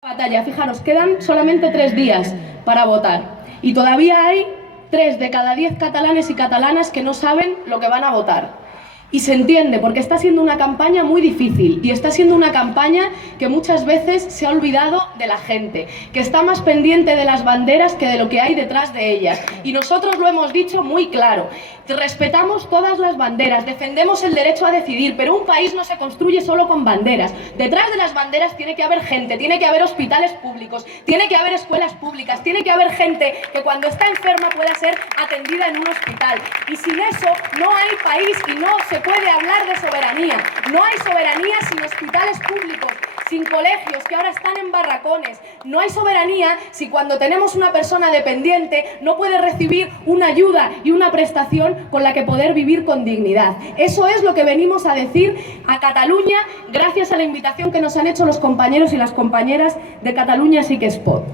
Batalla, fijaros, quedan solamente 3 días para votar y todavía hay 3 de cada 10 catalanes y catalanas que no saben lo que van a votar. Y se entiende, porque está siendo una campaña muy difícil y está siendo una campaña que muchas veces se ha olvidado de la gente, que está más pendiente de las banderas que de lo que hay detrás de ellas. Y nosotros lo hemos dicho muy claro, respetamos todas las banderas, defendemos el derecho a decidir, pero un país no se construye solo con banderas. Detrás de las banderas tiene que haber gente, tiene que haber hospitales públicos, tiene que haber escuelas públicas, tiene que haber gente que cuando está enferma pueda ser atendida en un hospital. Y sin eso no hay país y no se puede hablar de soberanía. No hay soberanía sin hospitales públicos, sin colegios que ahora están en barracones. No hay soberanía si cuando tenemos una persona dependiente no puede recibir una ayuda y una prestación con la que poder vivir con dignidad. Eso es lo que venimos a decir a Cataluña gracias a la invitación que nos han hecho los compañeros y las compañeras de Catalunya Sí que es Pot.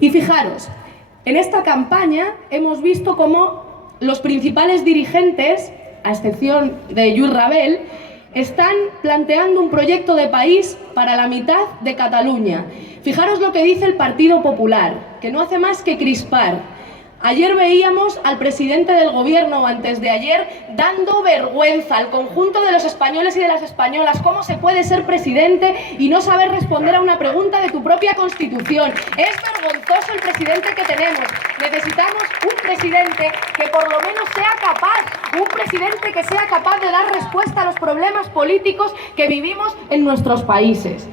Y fijaros, en esta campaña hemos visto cómo los principales dirigentes, a excepción de Lluís Rabel, están planteando un proyecto de país para la mitad de Cataluña. Fijaros lo que dice el Partido Popular, que no hace más que crispar. Ayer veíamos al presidente del gobierno, o antes de ayer, dando vergüenza al conjunto de los españoles y de las españolas. ¿Cómo se puede ser presidente y no saber responder a una pregunta de tu propia Constitución? Es vergonzoso el presidente que tenemos. Necesitamos un presidente que por lo menos sea capaz, un presidente que sea capaz de dar respuesta a los problemas políticos que vivimos en nuestros países.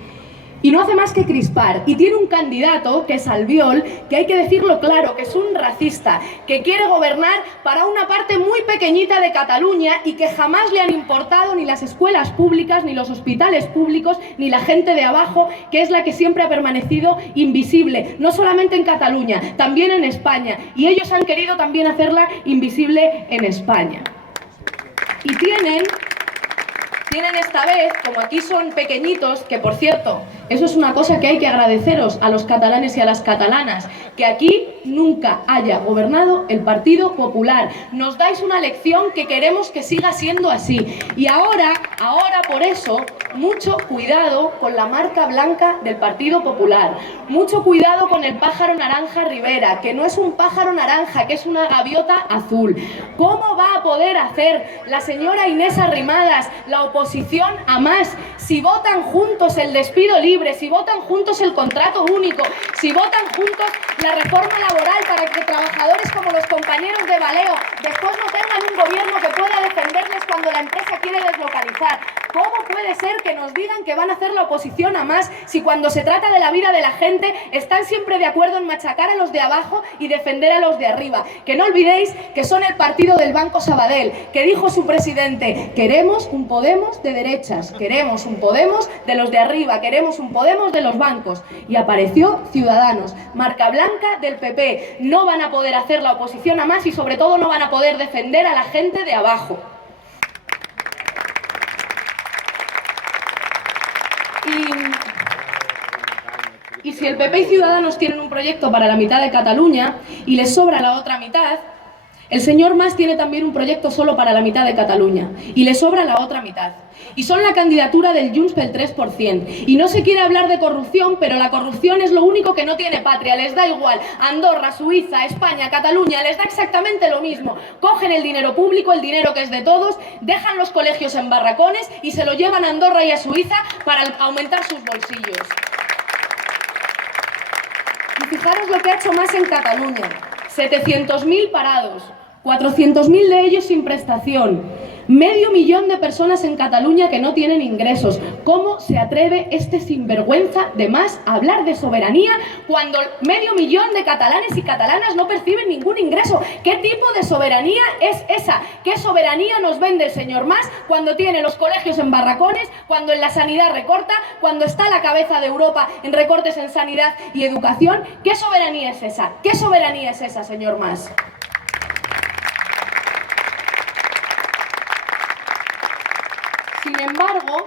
Y no hace más que crispar, y tiene un candidato, que es Albiol, que hay que decirlo claro, que es un racista, que quiere gobernar para una parte muy pequeñita de Cataluña y que jamás le han importado ni las escuelas públicas, ni los hospitales públicos, ni la gente de abajo, que es la que siempre ha permanecido invisible, no solamente en Cataluña, también en España, y ellos han querido también hacerla invisible en España. Y tienen esta vez, como aquí son pequeñitos, que por cierto, eso es una cosa que hay que agradeceros a los catalanes y a las catalanas, que aquí nunca haya gobernado el Partido Popular. Nos dais una lección que queremos que siga siendo así. Y ahora por eso, mucho cuidado con la marca blanca del Partido Popular. Mucho cuidado con el pájaro naranja Rivera, que no es un pájaro naranja, que es una gaviota azul. ¿Cómo va a poder hacer la señora Inés Arrimadas la oposición a Mas si votan juntos el despido libre, si votan juntos el contrato único, si votan juntos la reforma laboral para que trabajadores como los compañeros de Valeo después no tengan un gobierno que pueda defenderles cuando la empresa quiere deslocalizar? ¿Cómo puede ser que nos digan que van a hacer la oposición a Mas si cuando se trata de la vida de la gente están siempre de acuerdo en machacar a los de abajo y defender a los de arriba? Que no olvidéis que son el partido del Banco Sabadell, que dijo su presidente: queremos un Podemos de derechas, queremos un Podemos de los de arriba, queremos un Podemos de los bancos. Y apareció Ciudadanos, marca blanca del PP. No van a poder hacer la oposición a Mas y sobre todo no van a poder defender a la gente de abajo. Y si el PP y Ciudadanos tienen un proyecto para la mitad de Cataluña y les sobra la otra mitad, el señor Mas tiene también un proyecto solo para la mitad de Cataluña y le sobra la otra mitad. Y son la candidatura del Junts pel 3%. Y no se quiere hablar de corrupción, pero la corrupción es lo único que no tiene patria. Les da igual. Andorra, Suiza, España, Cataluña, les da exactamente lo mismo. Cogen el dinero público, el dinero que es de todos, dejan los colegios en barracones y se lo llevan a Andorra y a Suiza para aumentar sus bolsillos. Y fijaros lo que ha hecho Mas en Cataluña. 700.000 parados, 400.000 de ellos sin prestación, 500.000 de personas en Cataluña que no tienen ingresos. ¿Cómo se atreve este sinvergüenza de Mas a hablar de soberanía cuando 500.000 de catalanes y catalanas no perciben ningún ingreso? ¿Qué tipo de soberanía es esa? ¿Qué soberanía nos vende el señor Mas cuando tiene los colegios en barracones, cuando en la sanidad recorta, cuando está a la cabeza de Europa en recortes en sanidad y educación? ¿Qué soberanía es esa? ¿Qué soberanía es esa, señor Mas? Sin embargo,